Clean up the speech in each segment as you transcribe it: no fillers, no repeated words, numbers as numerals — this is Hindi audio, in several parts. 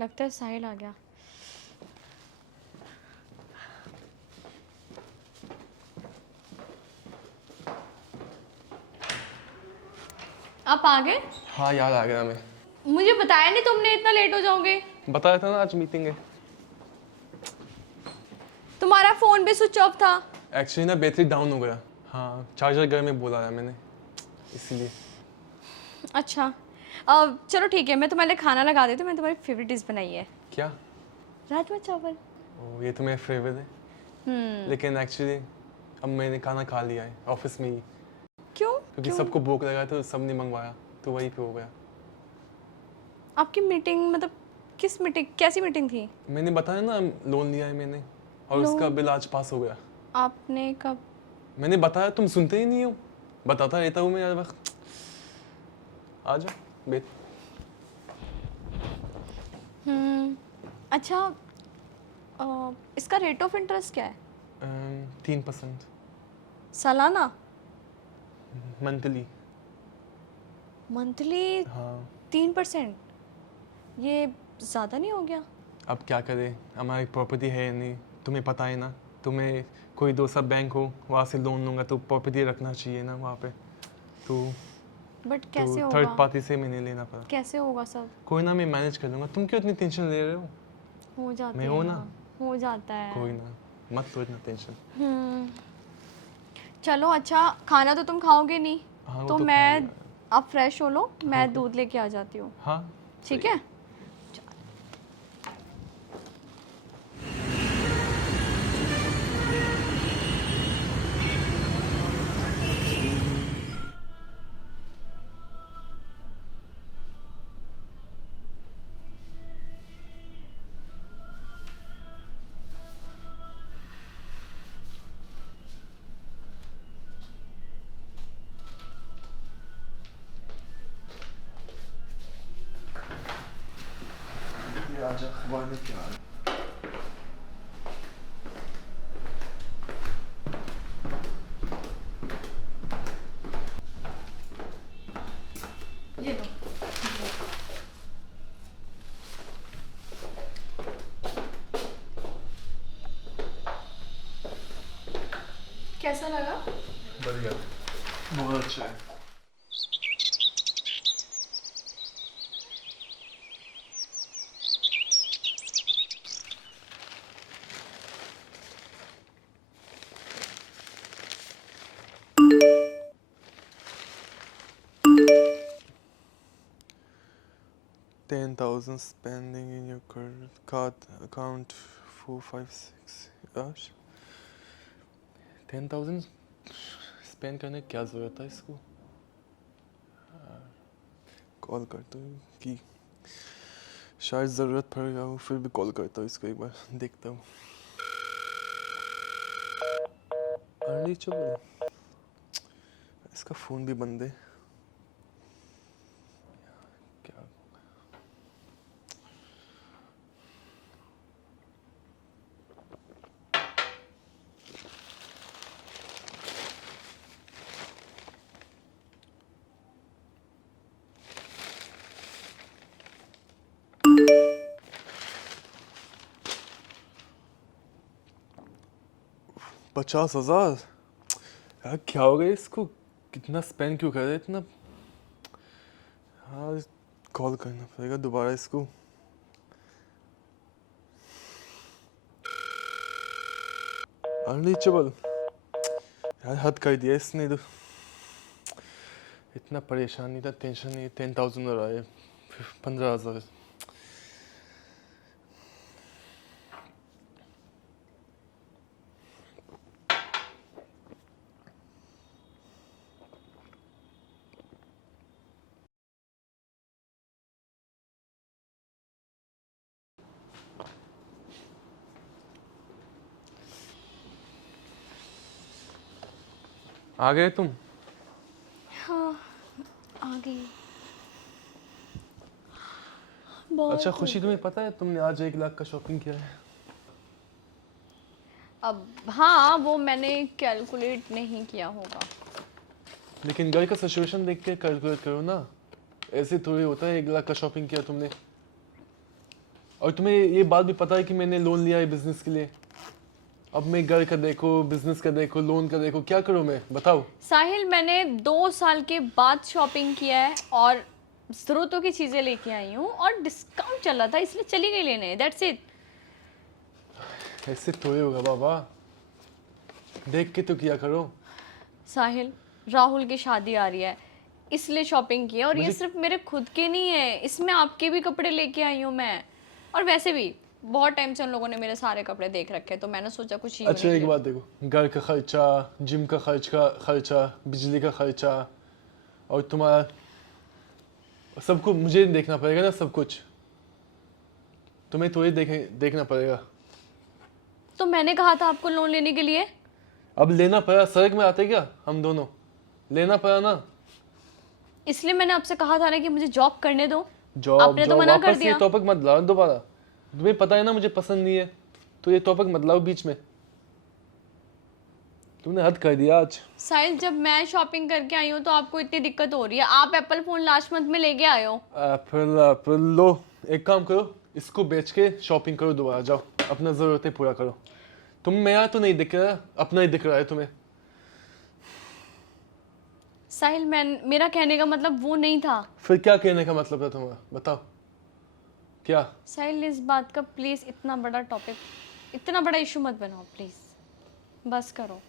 लगता है साहिल आ गया। आप आ गए? हाँ याद आ गया मैं। मुझे बताया नहीं तुमने, इतना लेट हो जाओगे। बताया था ना आज मीटिंग है। तुम्हारा फोन भी स्विच ऑफ था। एक्चुअली ना बैटरी डाउन हो गया। हाँ चार्जर घर में बोला है मैंने, इसीलिए। अच्छा चलो ठीक है, मैं तुम्हारे लिए खाना लगा देती हूँ। मैंने तुम्हारी फेवरेट डिश बनाई है। क्या? राजमा चावल। ओ ये तो मेरा फेवरेट है। लेकिन एक्चुअली अब मैंने खाना खा लिया है ऑफिस में ही, क्यों? क्योंकि सबको भूख लगा तो सबने मंगवाया तो वही पे हो गया। आपकी मीटिंग मतलब किस मीटिंग, कैसी मीटिंग थी? मैंने बताया ना लोन लिया है मैंने, और लोन? उसका बिल आज पास हो गया। आपने कब? मैंने बताया, तुम सुनते ही नहीं हो। बताता रहता हूँ मैं हर वक्त। आ जाओ बैठ। अच्छा इसका रेट ऑफ इंटरेस्ट क्या है? 3% सालाना? मंथली। मंथली? हाँ 3%? ये ज़्यादा नहीं हो गया? अब क्या करें, हमारी प्रॉपर्टी है नहीं, तुम्हें पता है ना। तुम्हें कोई दूसरा बैंक हो वहाँ से लोन लूँगा तो प्रॉपर्टी रखना चाहिए ना वहाँ पे। तो बट कैसे होगा? थर्ड पार्टी से मैंने लेना पड़ा। कैसे होगा सब? कोई ना, मैं मैनेज कर लूँगा। तुम क्यों इतनी टेंशन ले रहे हो? हो जाता मैं है हूँ ना। ना। हो जाता है। कोई ना, मत लो इतना टेंशन। चलो अच्छा, खाना तो तुम खाओगे नहीं। हाँ वो तो तो खा मैं, लिया। आप फ्रेश हो लो, मैं दूध लेके आ जाती हूँ। हाँ ठीक सही है। ये आज अखबार में क्या है? ये लो। कैसा लगा? बढ़िया, बहुत अच्छा है। $10,000 spending in your card account 456 यार। 10,000 स्पेंड करने की क्या ज़रूरत है इसको? कॉल करता हूँ कि शायद ज़रूरत पड़ेगा, वो फिर भी कॉल करता हूँ इसको, एक बार देखता हूँ। अनरीचेबल, इसका फ़ोन भी बंद है। क्या? $50,000 यार, क्या हो गया इसको? कितना स्पेंड क्यों कर रहे इतना? हाँ कॉल करना पड़ेगा दोबारा इसको। अनरीचेबल यार, हद कर दिया इसने तो। इतना परेशान नहीं था, टेंशन नहीं। 10,000 हो रहा है, 15,000। आ गए तुम? हाँ आ गई। बहुत अच्छा खुशी, तुम्हें पता है तुमने आज 1 लाख का शॉपिंग किया है? अब हाँ, वो मैंने कैलकुलेट नहीं किया होगा। लेकिन घर का सिचुएशन देख के कैलकुलेट करो ना, ऐसे थोड़ी होता है 1 लाख का शॉपिंग किया तुमने। और तुम्हें ये बात भी पता है कि मैंने लोन लिया है बिजनेस के लिए। अब मैं घर का देखो, बिजनेस का देखो, लोन का देखो, क्या करूँ मैं, बताओ। साहिल, मैंने 2 साल के बाद शॉपिंग किया है और ज़रूरतों की चीज़ें लेके आई हूँ और डिस्काउंट चल रहा था इसलिए चली गई लेने, दैट्स इट। ऐसे थोड़ी होगा बाबा, देख के तो किया करो। साहिल, राहुल की शादी आ रही है इसलिए शॉपिंग की है और ये मुझे- सिर्फ मेरे खुद के नहीं है, इसमें आपके भी कपड़े लेके आई हूँ मैं। और वैसे भी बहुत टाइम से उन लोगों ने मेरे सारे कपड़े देख रखे हैं तो मैंने सोचा कुछ अच्छा एक यूनिक। बात देखो, घर का खर्चा, जिम का खर्चा, बिजली का खर्चा, और तुम्हारा सबको मुझे देखना पड़ेगा ना, सब कुछ तुम्हें तो ये देखना पड़ेगा। तो मैंने कहा था आपको लोन लेने के लिए। अब लेना पड़ा, सड़क में आते क्या हम दोनों, लेना पड़ा ना। इसलिए मैंने आपसे कहा था ना कि मुझे जॉब करने दो। जॉब आपने तो जॉब मना कर वापस ये दिया। टॉपिक मत लाओ दोबारा, तुम्हें पता है ना मुझे पसंद नहीं है, तो ये टॉपिक मत लाओ बीच में। तुमने हद कर दिया आज। साहिल, जब मैं शॉपिंग करके आई हूँ तो आपको इतनी दिक्कत हो रही है, आप एप्पल फोन लास्ट मंथ में लेके आए हो। एप्पल एप्पल लो, एक काम करो, इसको बेच के शॉपिंग करो दोबारा, जाओ अपना जरूरतें पूरा करो। तुम मेरा तो नहीं दिख रहा, अपना ही दिख रहा है तुम्हें। साहिल, मेरा कहने का मतलब वो नहीं था। फिर क्या कहने का मतलब है तुम्हारा, बताओ क्या। साहिल, इस बात का प्लीज इतना बड़ा टॉपिक, इतना बड़ा इशू मत बनाओ प्लीज, बस करो।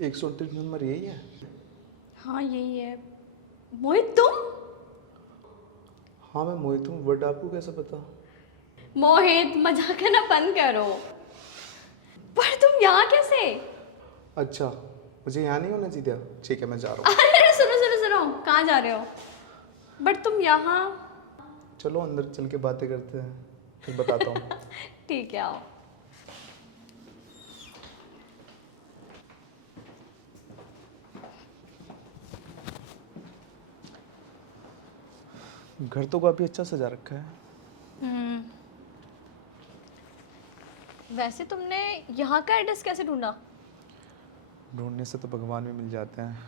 एक सौ 38 नंबर यही है। हाँ यही है। मोहित तुम? हाँ मैं मोहित हूँ, बट आपको कैसे पता? मोहित, मजाक करना बंद करो। पर तुम यहाँ कैसे? अच्छा, मुझे यहाँ नहीं होना चाहिए। ठीक है, मैं जा रहा हूँ। अरे सुनो सुनो सुनो, कहाँ जा रहे हो? बट तुम यहाँ। चलो अंदर चल के बातें करते हैं, फिर बताता हूँ। ठीक है, आओ। घर तो काफ़ी अच्छा सजा रखा है। वैसे तुमने यहाँ का एड्रेस कैसे ढूंढा? ढूंढने से तो भगवान भी मिल जाते हैं,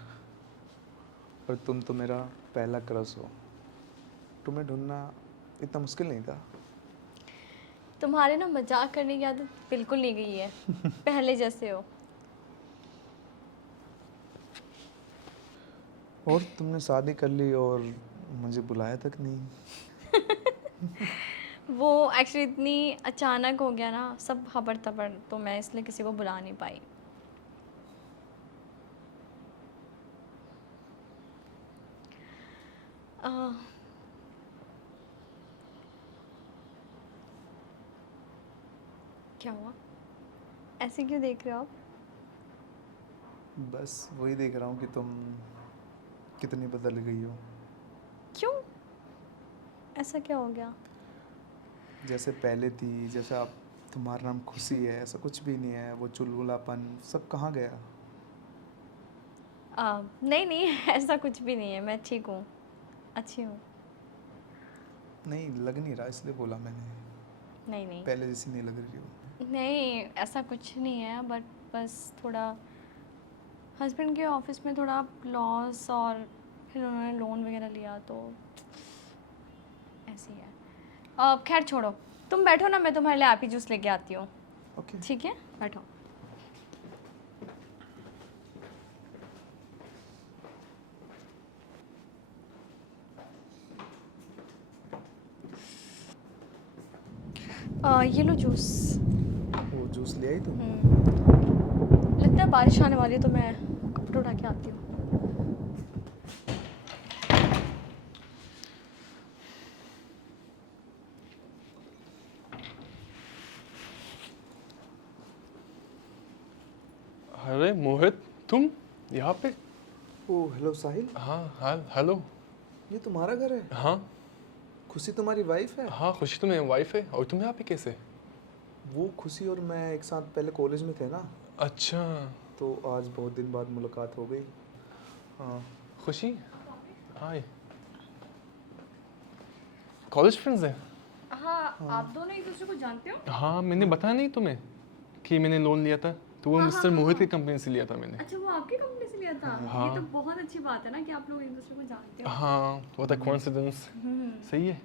पर तुम तो मेरा पहला क्रश हो। तुम्हें ढूंढना इतना मुश्किल नहीं था। तुम्हारे ना मजाक करने की आदत बिल्कुल नहीं गई है। पहले जैसे हो। और तुमने शादी कर ली और मुझे बुलाया तक नहीं। वो एक्चुअली इतनी अचानक हो गया ना, सब खबर तबर, तो मैं इसलिए किसी को बुला नहीं पाई। आ, क्या हुआ? ऐसे क्यों देख रहे हो आप? बस वही देख रहा हूँ कि तुम कितनी बदल गई हो। क्यों? ऐसा क्या हो गया? जैसे पहले थी, जैसे आप, तुम्हारा नाम खुशी है, ऐसा कुछ भी नहीं है। वो चुलबुलापन सब कहाँ गया? नहीं नहीं, ऐसा कुछ भी नहीं है, मैं ठीक हूँ, अच्छी हूँ। नहीं लग नहीं रहा, इसलिए बोला मैंने। नहीं नहीं पहले जैसी नहीं लग रही हो। नहीं, ऐसा कुछ नहीं है, बट बस थोड़ा हस्बैंड के ऑफिस में थोड़ा लॉस, और फिर उन्होंने लोन वगैरह लिया तो ऐसी है। खैर छोड़ो, तुम बैठो ना, मैं तुम्हारे लिए एप्पी जूस लेके आती हूँ। ओके। ठीक है, बैठो। ये लो जूस। वो जूस ले आई तुम? लगता है बारिश आने वाली है तो मैं कपड़े उठा के आती हूँ। अरे मोहित, तुम यहाँ पे? ओ हेलो साहिल, हाँ हाँ हेलो। ये तुम्हारा घर है? हाँ खुशी तुम्हारी वाइफ है? हाँ, खुशी तो मेरी वाइफ है। और तुम यहाँ पे कैसे? वो खुशी और मैं एक साथ पहले कॉलेज में थे ना, अच्छा। तो आज बहुत दिन बाद मुलाकात हो गई। हाँ। खुशी, हाय। कॉलेज फ्रेंड्स हैं? हाँ, आप दोनों एक दूसरे को जानते हो? हाँ, मैंने बताया नहीं तुम्हें कि मैंने लोन लिया था, तो वो हाँ, मिस्टर हाँ, मोहित की हाँ। कंपनी से लिया था मैंने। अच्छा, वो आपकी कंपनी से लिया था? हाँ। ये तो बहुत अच्छी बात है ना कि आप लोग एक दूसरे को जानते हो। हाँ, what a coincidence। सही है।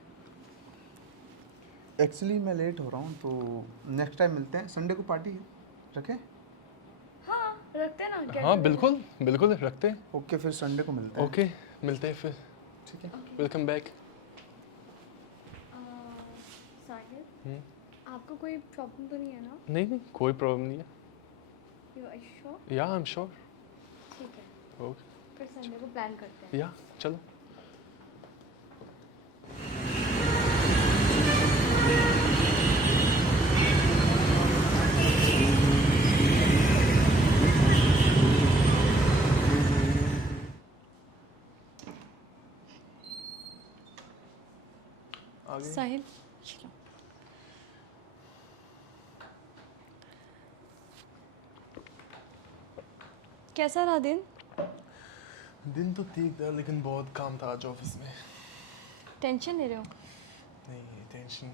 एक्चुअली मैं लेट हो रहा हूँ, तो नेक्स्ट टाइम मिलते हैं। संडे को पार्टी है, रखें? हाँ, रखते हैं ना। हाँ बिल्कुल बिल्कुल, रखते हैं। ओके, फिर संडे को मिलते हैं। ओके, मिलते हैं फिर। ठीक है, Okay. Welcome back. साहिल, आपको कोई प्रॉब्लम तो नहीं है ना? नहीं नहीं, कोई प्रॉब्लम नहीं है। You are sure? Yeah I am sure. ठीक है, ओके, फिर संडे को प्लान करते हैं। या चलो। आगे। साहिल, चलो। कैसा रहा दिन? दिन तो ठीक था, लेकिन बहुत काम था आज ऑफिस में। टेंशन ले रहे हो? नहीं, टेंशन।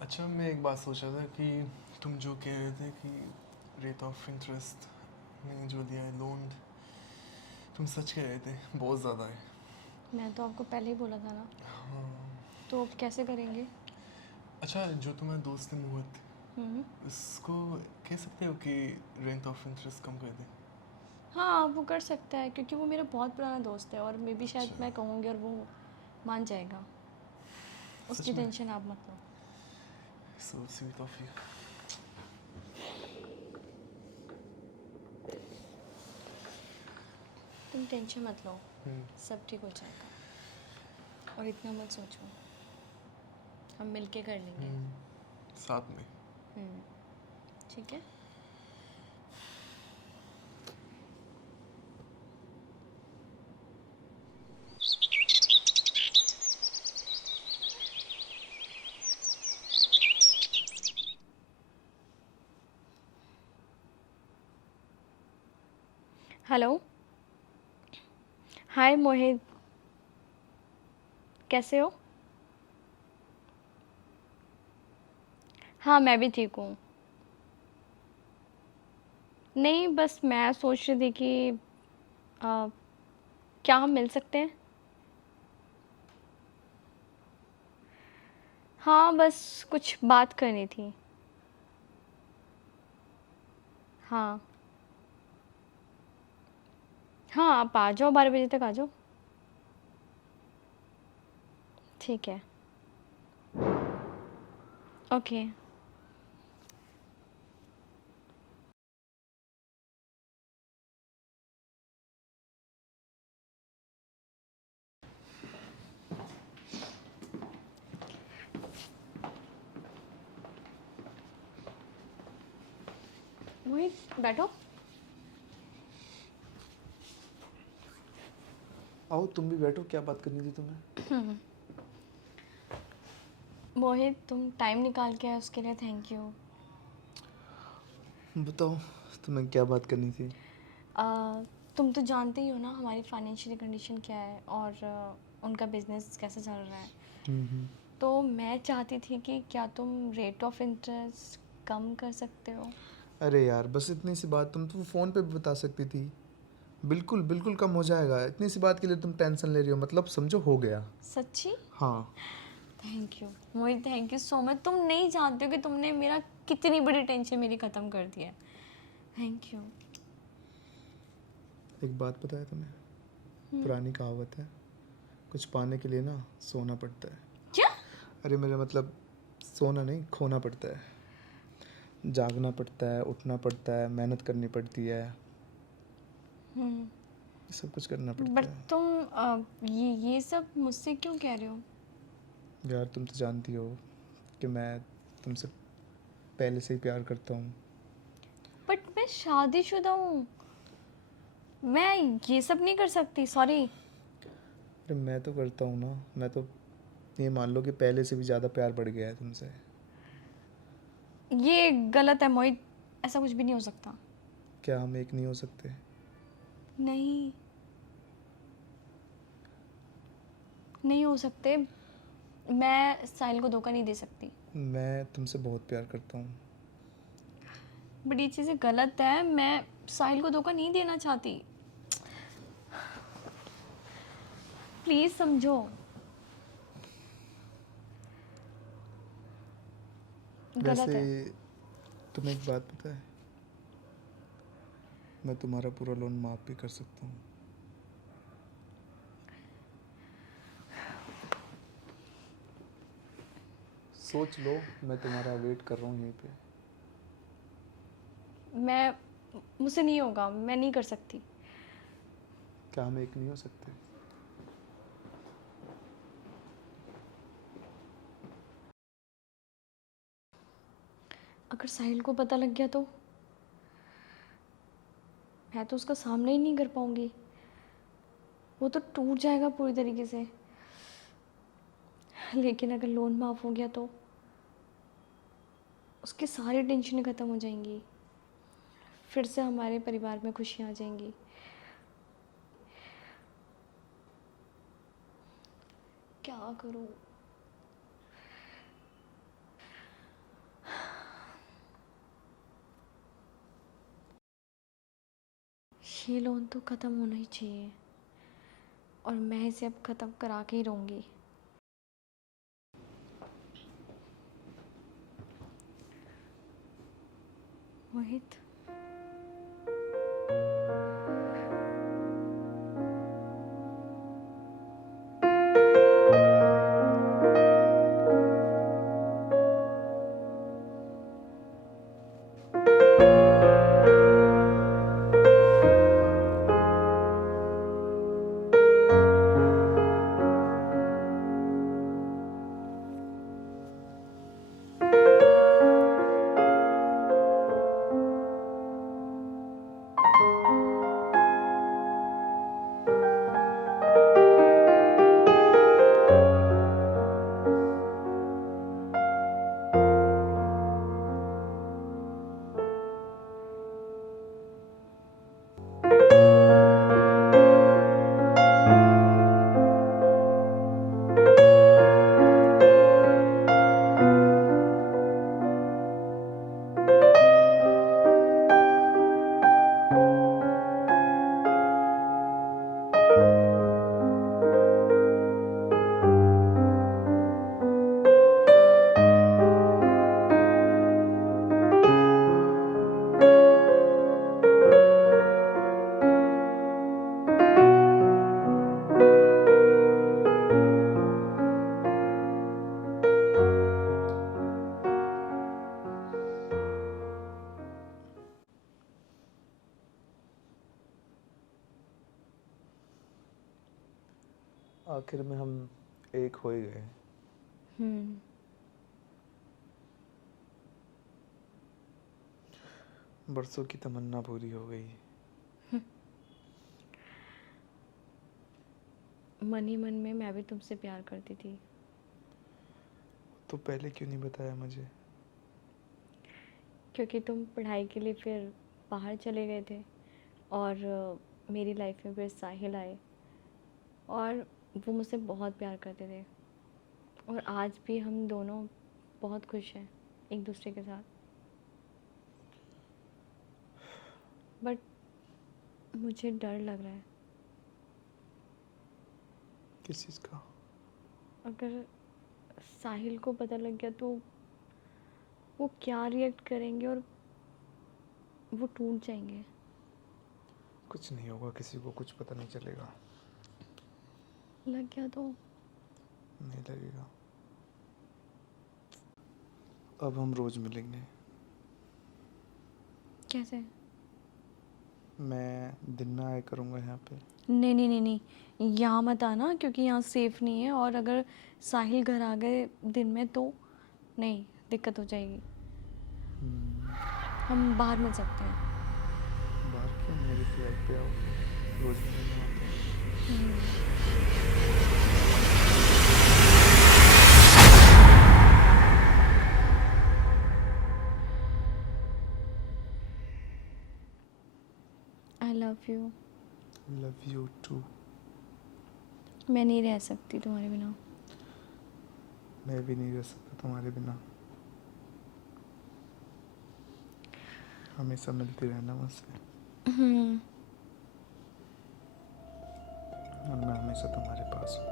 अच्छा, मैं एक बात सोच रहा था कि तुम जो कह रहे थे कि रेट ऑफ इंटरेस्ट मैंने जो दिया है लोन, तुम सच कह रहे थे, बहुत ज़्यादा है। मैं तो आपको पहले ही बोला था ना। हाँ। तो अब कैसे करेंगे? अच्छा, जो तुम्हारा दोस्त है मोहित, हम्म। इसको कह सकते हो कि रेंट ऑफ इंटरेस्ट कम कर दे? हाँ, वो कर सकता है क्योंकि वो मेरा बहुत पुराना दोस्त है और मे बी शायद अच्छा। मैं कहूँगी और वो मान जाएगा। उसकी में? टेंशन आप मत लो। So sweet of you. तुम टेंशन मत लो, सब ठीक हो जाएगा। और इतना मत सोचो, हम मिलके कर लेंगे। साथ में। ठीक है। हेलो, हाय मोहित, कैसे हो? हाँ, मैं भी ठीक हूँ। नहीं, बस मैं सोच रही थी कि क्या हम मिल सकते हैं? हाँ, बस कुछ बात करनी थी। हाँ हाँ, आप आ जाओ, 12 बजे तक आ जाओ। ठीक है। ओके। मोहित, बैठो। आओ, तुम भी बैठो। क्या बात करनी थी तुम्हें? मोहित, तुम टाइम निकाल के आए उसके लिए थैंक यू। बताओ, तुम्हें क्या बात करनी थी? तुम तो जानते ही हो ना हमारी फाइनेंशियल कंडीशन क्या है और उनका बिजनेस कैसे चल रहा है। तो मैं चाहती थी कि क्या तुम रेट ऑफ इंटरेस्ट कम कर सकते हो? अरे यार, बस इतनी सी बात तुम तो फ़ोन पे भी बता सकती थी। बिल्कुल बिल्कुल कम हो जाएगा। इतनी सी बात के लिए तुम टेंशन ले रही हो, मतलब समझो हो गया। सच्ची? हाँ। Thank you Mohit, thank you so much. तुम नहीं जानते हो कि तुमने मेरा कितनी बड़ी टेंशन मेरी ख़त्म कर दी है। Thank you. एक बात पता है तुम्हें? पुरानी कहावत है, कुछ पाने के लिए ना सोना पड़ता है। क्या? अरे मेरा मतलब सोना नहीं, खोना पड़ता है। जागना पड़ता है, उठना पड़ता है, मेहनत करनी पड़ती है, सब कुछ करना बट पड़ता है। तुम ये सब मुझसे क्यों कह रहे हो? यार, तुम तो जानती हो कि मैं तुमसे पहले से ही प्यार करता हूँ। बट मैं शादीशुदा हूँ, मैं ये सब नहीं कर सकती, सॉरी। अरे मैं तो करता हूँ ना, मैं तो ये मान लो कि पहले से भी ज़्यादा प्यार बढ़ गया है तुमसे। ये गलत है मोहित, ऐसा कुछ भी नहीं हो सकता। क्या हम एक नहीं हो सकते? नहीं, नहीं हो सकते। मैं साहिल को धोखा नहीं दे सकती। मैं तुमसे बहुत प्यार करता हूँ। बट ये चीज़ें गलत है, मैं साहिल को धोखा नहीं देना चाहती। प्लीज समझो। गलत वैसे है। तुम्हें एक बात पता है, मैं तुम्हारा पूरा लोन माफ़ भी कर सकता हूँ। सोच लो, मैं तुम्हारा वेट कर रहा हूँ यहीं पे। मुझसे नहीं होगा, मैं नहीं कर सकती। क्या हम एक नहीं हो सकते? अगर साहिल को पता लग गया तो मैं तो उसका सामना ही नहीं कर पाऊंगी, वो तो टूट जाएगा पूरी तरीके से। लेकिन अगर लोन माफ हो गया तो उसकी सारी टेंशनें खत्म हो जाएंगी, फिर से हमारे परिवार में खुशियाँ आ जाएंगी। क्या करूँ? ये लोन तो ख़त्म होना ही चाहिए और मैं इसे अब ख़त्म करा के ही रहूँगी। मोहित, आखिर में हम एक हो ही गए। बरसों की तमन्ना पूरी हो गई। मन ही मन में मैं भी तुमसे प्यार करती थी। तो पहले क्यों नहीं बताया मुझे? क्योंकि तुम पढ़ाई के लिए फिर बाहर चले गए थे और मेरी लाइफ में फिर साहिल आए और वो मुझसे बहुत प्यार करते थे और आज भी हम दोनों बहुत खुश हैं एक दूसरे के साथ। बट मुझे डर लग रहा है, किस चीज़ का? अगर साहिल को पता लग गया तो वो क्या रिएक्ट करेंगे और वो टूट जाएंगे। कुछ नहीं होगा, किसी को कुछ पता नहीं चलेगा। लग गया तो नहीं लगेगा। अब हम रोज मिलेंगे। कैसे? मैं दिन में आया करूँगा यहाँ पे। नहीं नहीं नहीं नहीं, यहाँ मत आना क्योंकि यहाँ सेफ नहीं है और अगर साहिल घर आ गए दिन में तो नहीं, दिक्कत हो जाएगी। हम बाहर मिल सकते हैं। मेरी फ्लैट पे आओ, रोज मिलने आता हूँ। I love you. Love you too. मैं नहीं रह सकती तुम्हारे बिना। मैं भी नहीं रह सकता तुम्हारे बिना। हमेशा मिलती रहना मुझसे, और मैं हमेशा तुम्हारे पास हूँ।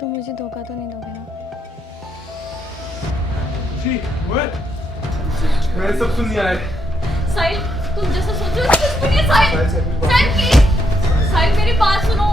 तुम मुझे धोखा तो नहीं दोगे ना? जी मैंने सब सुन लिया है। साहिल, तुम जैसा सोच रहे हो कुछ भी नहीं है। साहिल, साहिल प्लीज, साहिल मेरी बात सुनो।